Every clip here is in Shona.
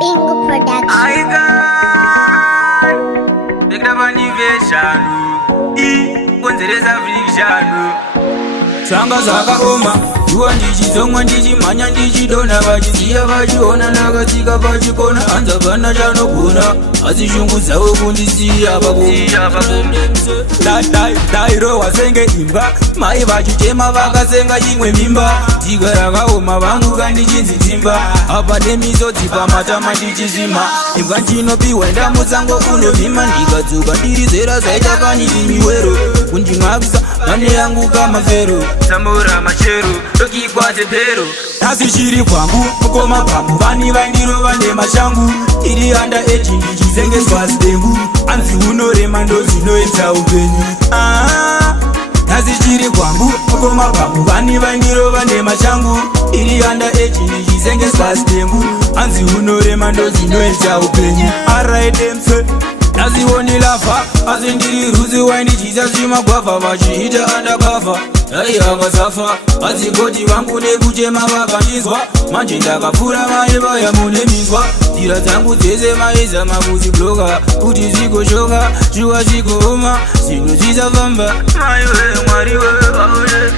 Bingo Production. I got the gravanivation. Konzereza friction. Sanga Zvakaoma, juwa ndichizomwa ndichimhanya ndichidonha, vachiziya vachiona ndakatsika pachikona, hanza pana chanogona, asi shungu dzavo kundisiya dairohwa senge imba, mai vachichema vakasenga imwe mimba, dzika rakaoma vanguka ndichinzi dzimba, apa nemisodzi pamatama ndichizima, imbwa ndinopiwa ndamutsango unovhima, ndikadzoka ndiri zera zvaita kani imiwero, kundimwakisa mane yangu kamafero, samura machero dokikwadze pero, nhasi chiri kwangu mukoma pamwe vani vaindirova nemashangu, iri anda eji ndichizengeswa zidengu, anzi unorema ndozvinoedza upenyu. Nhasi chiri kwangu mukoma pamwe vani vaindirova nemashangu, iri anda eji ndichizengeswa zidengu, anzi unorema ndozvinoedza upenyu. Araidemse nazioni lafa, asi ndiri rudzi waindichisa zvimagwavha vachiita andakavha, dai akasafa, asi goti vangu nekuchema vakandinzwa, manje ndakapfura mai vaya mune minzwa, nzira dzangu dzese maizama kuzibloka, kuti zvigoshoka zviwa zvigooma, zvinhu zvisafamba, maiwe mwariwe vaone.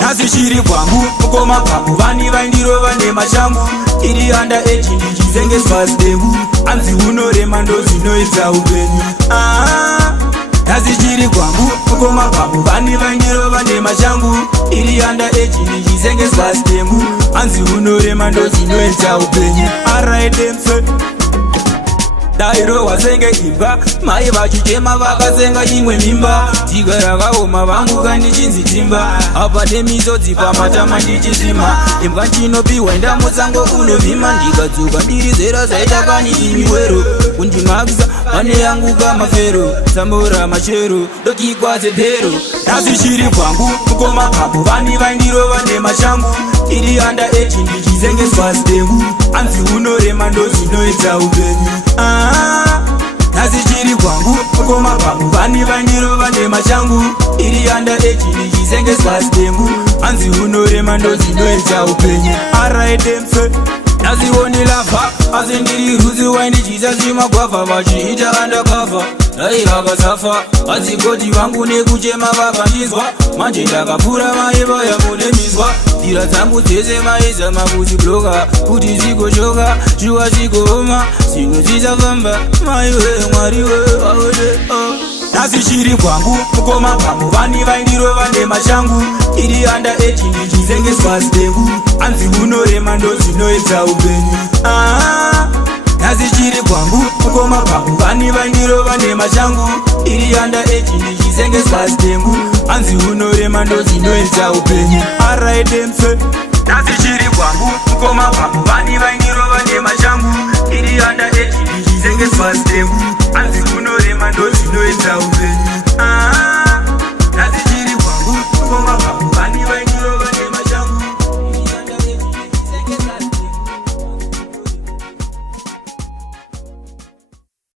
Nhasi chiri kwangu mukoma pamwe vani vaindirova nemashangu, iri anda eji ndichizengeswa zidengu, anzi unorema ndozvinoedza upenyu. Nhasi chiri kwangu mukoma pamwe vani vaindirova nemashangu, iri anda eji ndichizengeswa zidengu, anzi unorema ndozvinoedza upenyu. Araidemse dairohwa senge imba, mai vachichema vakasenga imwe mimba, dzika rakaoma vanguka ndichinzi dzimba, apa nemisodzi pamatama ndichizima, imbwa ndinopiwa ndamutsango unovhima, ndikadzoka ndiri zera zvaita kani imiwero, kundimhakisa mane yangu kamafero, samura machero dokikwadze pero. Nhasi chiri kwangu mukoma pamwe vani vaindirova nemashangu, iri anda eji ndichizengeswa zidengu, anzi unorema ndozvinoedza upenyu. Nhasi chiri kwangu mukoma pamwe vani vaindirova nemashangu, iri anda eji ndichizengeswa zidengu, anzi unorema ndozvinoedza upenyu. Araidemse nazioni lafa, asi ndiri rudzi waindichisa zvimagwavha vachiita andakavha, dai akasafa, asi goti vangu nekuchema vakandinzwa, manje ndakapfura mai vaya mune minzwa, nzira dzangu dzese maizama kuzibloka, kuti zvigoshoka zviwa zvigooma, zvinhu zvisafamba, maiwe mwariwe vaone. Nhasi chiri kwangu mukoma pamwe vani vaindirova nemashangu, iri anda eji ndichizengeswa zidengu, anzi unorema ndozvinoedza upenyu. Nhasi chiri kwangu mukoma pamwe vani vaindirova nemashangu, iri anda eji ndichizengeswa zidengu, anzi unorema ndozvinoedza upenyu. Araidemse nhasi chiri kwangu mukoma pamwe vani vaindirova nemashangu, iri anda eji ndichizengeswa zidengu, anzi unorema ndozvinoedza upenyu.